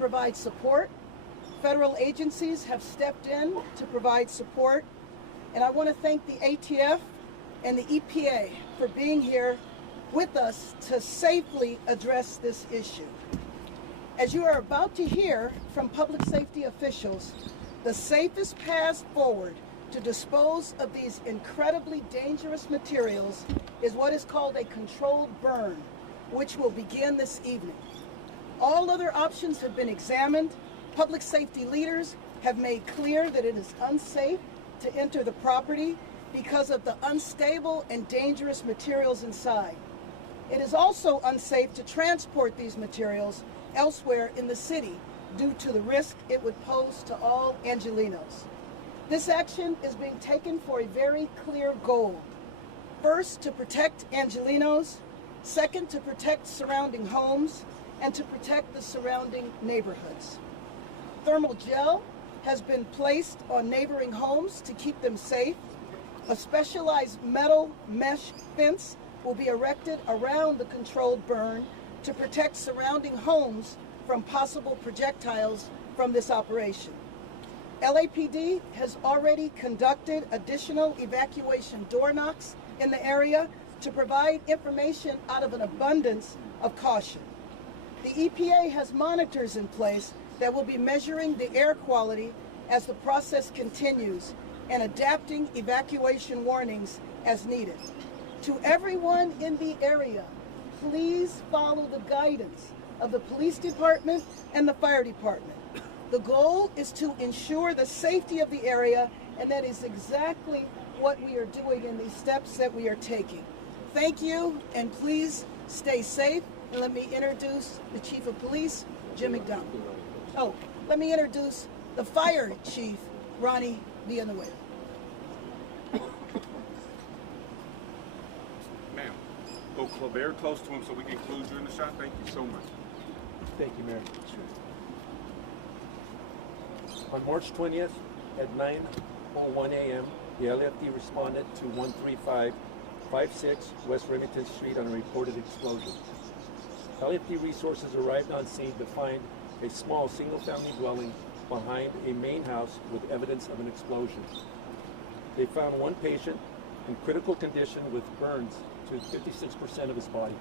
provide support. Federal agencies have stepped in to provide support. And I want to thank the ATF and the EPA for being here with us to safely address this issue. As you are about to hear from public safety officials, the safest path forward to dispose of these incredibly dangerous materials is what is called a controlled burn, which will begin this evening. All other options have been examined. Public safety leaders have made clear that it is unsafe to enter the property because of the unstable and dangerous materials inside. It is also unsafe to transport these materials elsewhere in the city due to the risk it would pose to all Angelenos. This action is being taken for a very clear goal. First, to protect Angelenos. Second, to protect surrounding homes, and to protect the surrounding neighborhoods. Thermal gel has been placed on neighboring homes to keep them safe. A specialized metal mesh fence will be erected around the controlled burn to protect surrounding homes from possible projectiles from this operation. LAPD has already conducted additional evacuation door knocks in the area to provide information out of an abundance of caution. The EPA has monitors in place that will be measuring the air quality as the process continues and adapting evacuation warnings as needed. To everyone in the area, please follow the guidance of the police department and the fire department. The goal is to ensure the safety of the area, and that is exactly what we are doing in these steps that we are taking. Thank you, and please stay safe. And let me introduce the Chief of Police, Jim McDonald. Oh, let me introduce the Fire Chief, Ronnie Villanueva. Ma'am, go very close to him so we can include you in the shot. Thank you so much. Thank you, Mayor. On March 20th at 9:01 a.m., the LAFD responded to 13556 West Remington Street on a reported explosion. LAFD resources arrived on scene to find a small single-family dwelling behind a main house with evidence of an explosion. They found one patient in critical condition with burns to 56% of his body,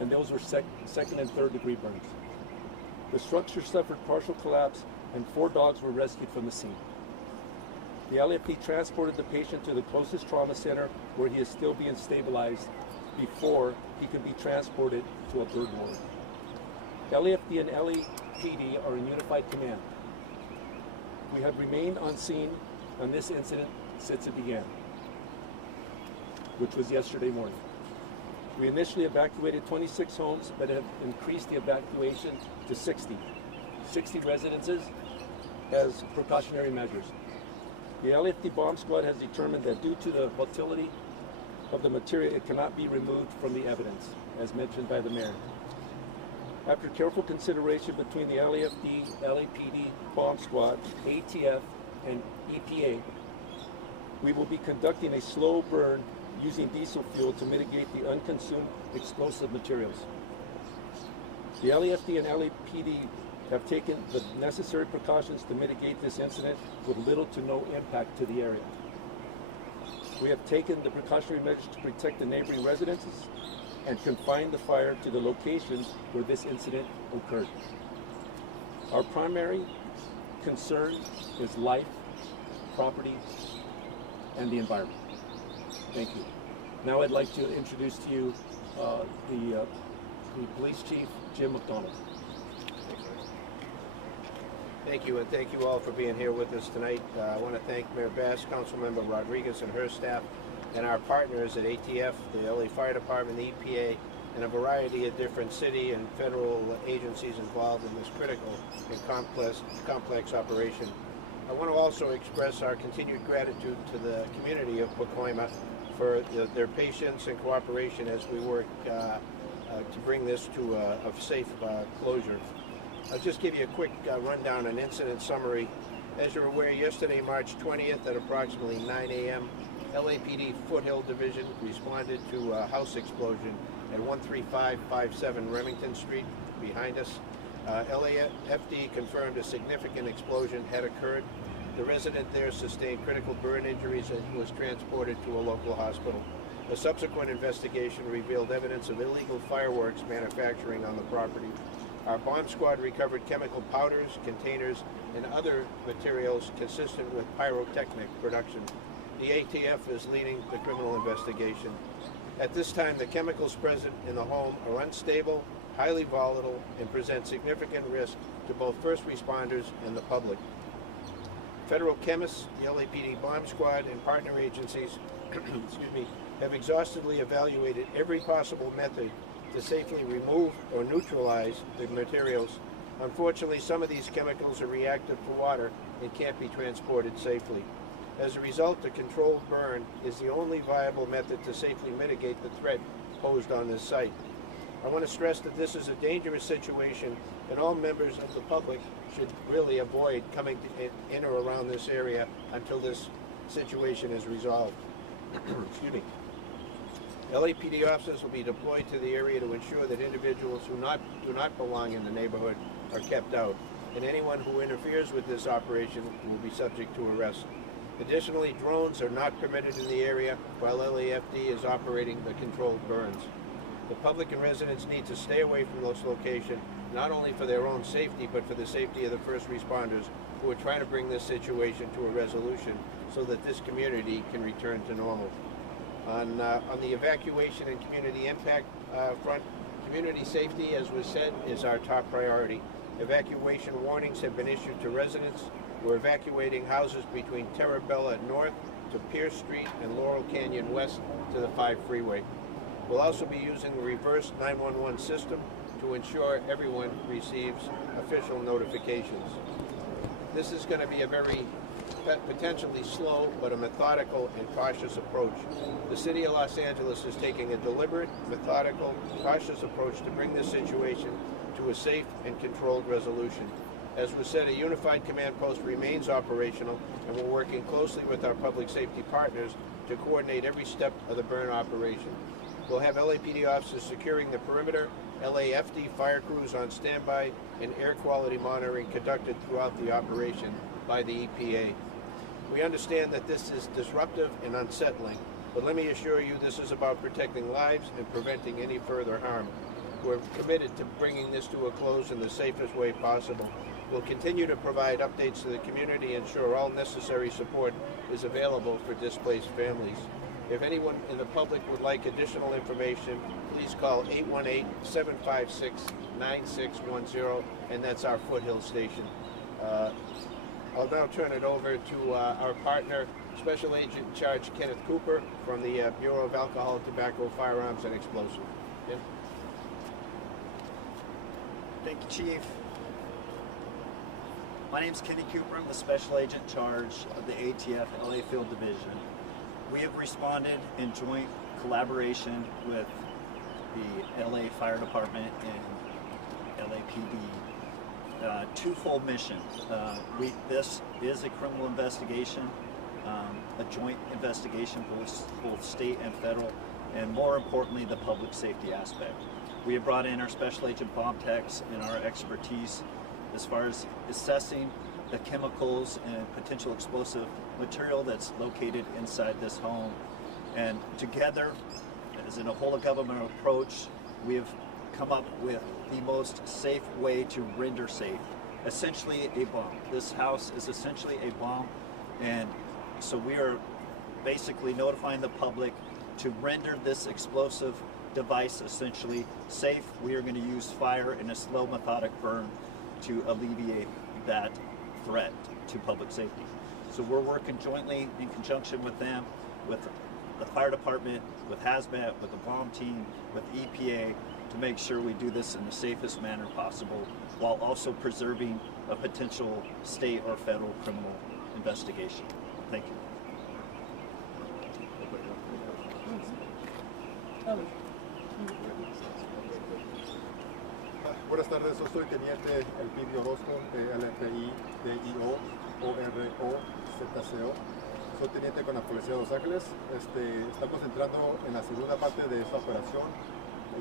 and those were second and third degree burns. The structure suffered partial collapse and 4 dogs were rescued from the scene. The LAFD transported the patient to the closest trauma center where he is still being stabilized before he could be transported to a bird ward. LAFD and LAPD are in unified command. We have remained on scene on this incident since it began, which was yesterday morning. We initially evacuated 26 homes, but have increased the evacuation to 60 residences as precautionary measures. The LAFD bomb squad has determined that due to the volatility of the material, it cannot be removed from the evidence, as mentioned by the mayor. After careful consideration between the LAFD, LAPD, bomb squad, ATF, and EPA, we will be conducting a slow burn using diesel fuel to mitigate the unconsumed explosive materials. The LAFD and LAPD have taken the necessary precautions to mitigate this incident with little to no impact to the area. We have taken the precautionary measures to protect the neighboring residences and confine the fire to the locations where this incident occurred. Our primary concern is life, property, and the environment. Thank you. Now I'd like to introduce to you the Police Chief, Jim McDonald. Thank you, and thank you all for being here with us tonight. I want to thank Mayor Bass, Councilmember Rodriguez and her staff, and our partners at ATF, the LA Fire Department, the EPA, and a variety of different city and federal agencies involved in this critical and complex operation. I want to also express our continued gratitude to the community of Pacoima for their patience and cooperation as we work to bring this to a safe closure. I'll just give you a quick rundown and incident summary. As you're aware, yesterday, March 20th at approximately 9 a.m., LAPD Foothill Division responded to a house explosion at 13557 Remington Street behind us. LAFD confirmed a significant explosion had occurred. The resident there sustained critical burn injuries and was transported to a local hospital. A subsequent investigation revealed evidence of illegal fireworks manufacturing on the property. Our bomb squad recovered chemical powders, containers, and other materials consistent with pyrotechnic production. The ATF is leading the criminal investigation. At this time, the chemicals present in the home are unstable, highly volatile, and present significant risk to both first responders and the public. Federal chemists, the LAPD bomb squad, and partner agencies have exhaustively evaluated every possible method to safely remove or neutralize the materials. Unfortunately, some of these chemicals are reactive to water and can't be transported safely. As a result, a controlled burn is the only viable method to safely mitigate the threat posed on this site. I want to stress that this is a dangerous situation and all members of the public should really avoid coming in or around this area until this situation is resolved. Excuse me. LAPD officers will be deployed to the area to ensure that individuals who do not belong in the neighborhood are kept out, and anyone who interferes with this operation will be subject to arrest. Additionally, drones are not permitted in the area while LAFD is operating the controlled burns. The public and residents need to stay away from this location, not only for their own safety, but for the safety of the first responders who are trying to bring this situation to a resolution so that this community can return to normal. On the evacuation and community impact front, community safety, as was said, is our top priority. Evacuation warnings have been issued to residents. We're evacuating houses between Terrabella North to Pierce Street and Laurel Canyon West to the 5 freeway. We'll also be using the reverse 911 system to ensure everyone receives official notifications. This is going to be a very potentially slow but a methodical and cautious approach. The City of Los Angeles is taking a deliberate, methodical, cautious approach to bring this situation to a safe and controlled resolution. As was said, a unified command post remains operational, and we're working closely with our public safety partners to coordinate every step of the burn operation. We'll have LAPD officers securing the perimeter, LAFD fire crews on standby, and air quality monitoring conducted throughout the operation by the EPA. We understand that this is disruptive and unsettling, but let me assure you this is about protecting lives and preventing any further harm. We're committed to bringing this to a close in the safest way possible. We'll continue to provide updates to the community and ensure all necessary support is available for displaced families. If anyone in the public would like additional information, please call 818-756-9610, and that's our Foothill station. I'll now turn it over to our partner, Special Agent in Charge Kenneth Cooper from the Bureau of Alcohol, Tobacco, Firearms, and Explosives. Ken? Thank you, Chief. My name is Kenny Cooper. I'm the Special Agent in Charge of the ATF LA Field Division. We have responded in joint collaboration with the LA Fire Department and LAPD. Twofold mission. This is a criminal investigation, a joint investigation, both state and federal, and more importantly, the public safety aspect. We have brought in our special agent bomb techs and our expertise as far as assessing the chemicals and potential explosive material that's located inside this home. And together, as in a whole of government approach, we have come up with the most safe way to render safe, essentially a bomb. This house is essentially a bomb, and so we are basically notifying the public to render this explosive device essentially safe. We are going to use fire in a slow, methodic burn to alleviate that threat to public safety. So we're working jointly in conjunction with them, with the fire department, with HAZMAT, with the bomb team, with EPA, to make sure we do this in the safest manner possible, while also preserving a potential state or federal criminal investigation. Thank you. Buenas tardes, yo soy Teniente Elpidio Orozco de LFI, DIO, OROZCO. Soy teniente con la Policía de Los Ángeles. Estamos entrando en la segunda parte de esta operación.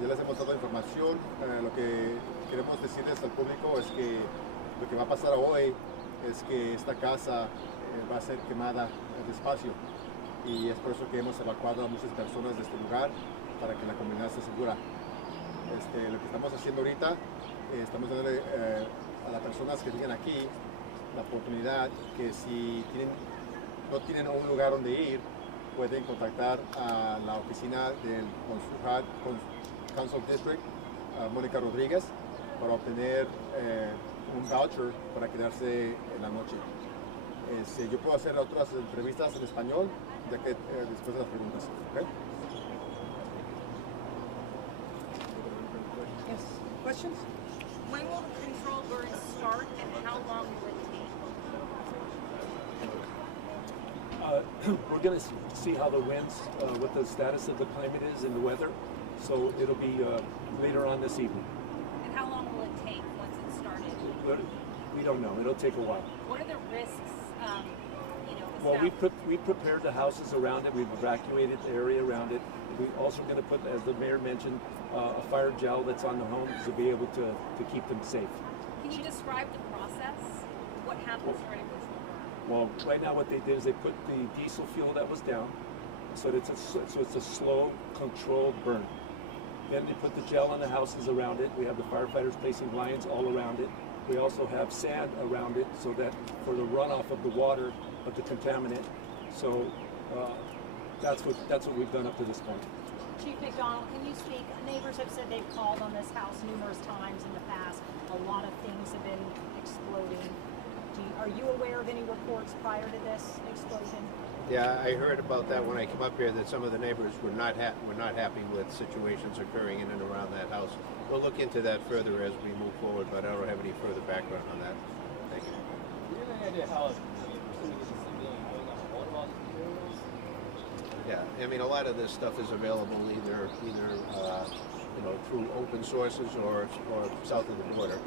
Ya les hemos dado información, lo que queremos decirles al público es que lo que va a pasar hoy es que esta casa va a ser quemada despacio y es por eso que hemos evacuado a muchas personas de este lugar para que la comunidad esté segura. Lo que estamos haciendo ahorita, estamos dándole a las personas que viven aquí la oportunidad que si no tienen un lugar donde ir, pueden contactar a la oficina del Council District, Mónica Rodríguez, para obtener un voucher para quedarse en la noche. Yo puedo hacer otras entrevistas en español, ya que después de las preguntas. ¿Okay? Yes. Questions? When will the control burn start and how long will it take? We're going to see how the winds, what the status of the climate is and the weather. So it'll be later on this evening. And how long will it take once it's started? We don't know. It'll take a while. What are the risks, Well, we prepared the houses around it. We've evacuated the area around it. We're also going to put, as the mayor mentioned, a fire gel that's on the homes to be able to keep them safe. Can you describe the process? What happens during a control burn? Well, right now what they did is they put the diesel fuel that was down, so it's a slow, controlled burn. Then they put the gel on the houses around it. We have the firefighters placing lines all around it. We also have sand around it so that for the runoff of the water, of the contaminant. So that's what we've done up to this point. Chief McDonald, can you speak? Neighbors have said they've called on this house numerous times in the past. A lot of things have been exploding. Are you aware of any reports prior to this explosion? Yeah, I heard about that when I came up here, that some of the neighbors were not happy with situations occurring in and around that house. We'll look into that further as we move forward, but I don't have any further background on that. Thank you. Do you have any idea how some of this is being going on the water materials? Yeah, I mean, a lot of this stuff is available either through open sources or south of the border,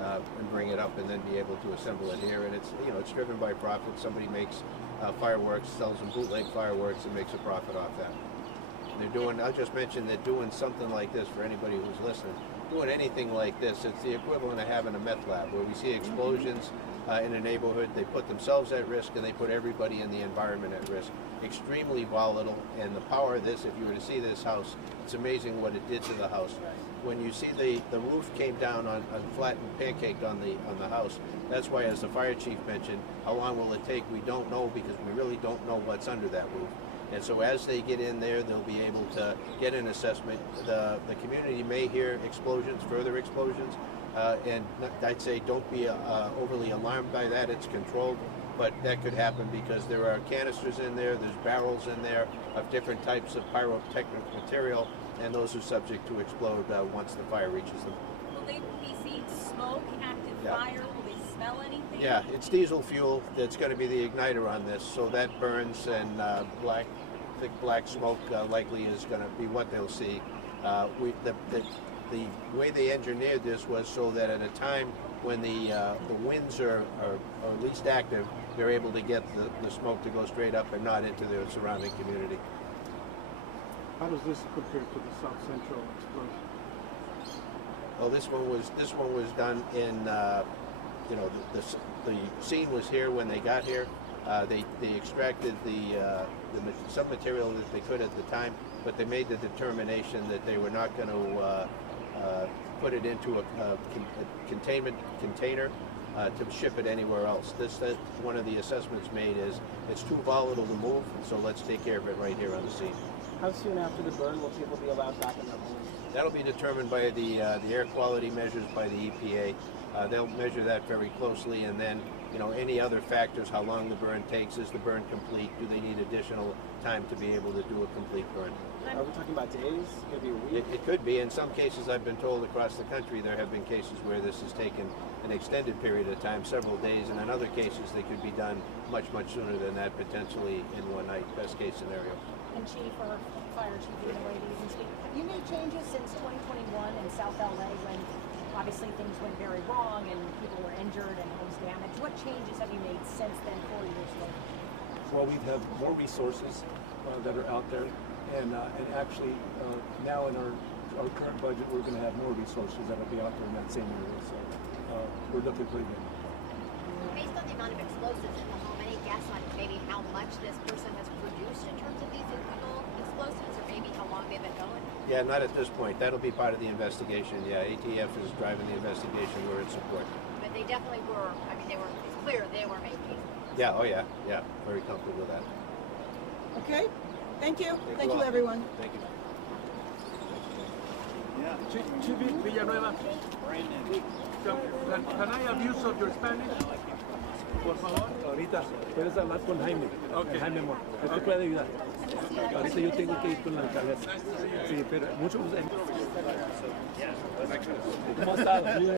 and bring it up and then be able to assemble it here. And it's driven by profit. Somebody makes fireworks, sells them bootleg fireworks, and makes a profit off that. I'll just mention that doing something like this, for anybody who's listening, doing anything like this, it's the equivalent of having a meth lab where we see explosions in a neighborhood. They put themselves at risk and they put everybody in the environment at risk. Extremely volatile, and the power of this, if you were to see this house, it's amazing what it did to the house. When you see the roof came down on flat and pancaked on the house, that's why, as the fire chief mentioned, how long will it take? We don't know, because we really don't know what's under that roof. And so as they get in there, they'll be able to get an assessment. The community may hear explosions, further explosions, and I'd say don't be overly alarmed by that. It's controlled, but that could happen because there are canisters in there, there's barrels in there of different types of pyrotechnic material, and those are subject to explode once the fire reaches them. Will they be seeing smoke, active fire? Will they smell anything? Yeah, it's diesel fuel that's going to be the igniter on this, so that burns, and thick black smoke likely is going to be what they'll see. The way they engineered this was so that at a time when the winds are least active, they're able to get the smoke to go straight up and not into the surrounding community. How does this compare to the South Central explosion? Well, this one was done in the scene was here when they got here. They extracted some material that they could at the time, but they made the determination that they were not going to put it into a containment container to ship it anywhere else. That one of the assessments made is it's too volatile to move, so let's take care of it right here on the scene. How soon after the burn will people be allowed back in their homes? That'll be determined by the air quality measures by the EPA. They'll measure that very closely, and then any other factors, how long the burn takes, is the burn complete, do they need additional time to be able to do a complete burn. Are we talking about days? Could be a week? It could be. In some cases, I've been told across the country, there have been cases where this has taken an extended period of time, several days, and in other cases they could be done much, much sooner than that, potentially in one night, best case scenario. And Chief, or Fire Chief, either way you can speak, have you made changes since 2021 in South LA when obviously things went very wrong and people were injured and homes damaged? What changes have you made since then, 4 years later? Well, we have more resources that are out there, and actually now in our our current budget, we're going to have more resources that'll be out there in that same area. So we're looking pretty good. Based on the amount of explosives in the home, any guess on maybe how much this person has produced in terms of these illegal explosives, or maybe how long they've been going? Yeah, not at this point. That'll be part of the investigation. Yeah, ATF is driving the investigation. We're in support. But they definitely were, I mean, it's clear they were making. Yeah, oh yeah, yeah. Very comfortable with that. Okay? Thank you. Thank you, all. everyone. Thank you. Chief Villanueva, can I have use of your Spanish? Por favor. Ahorita puedes hablar con Jaime. Okay. Jaime Mor. Él te puede ayudar. Ahorita yo tengo que ir con la alcaldesa. Sí, pero mucho gusto. ¿Cómo has estado?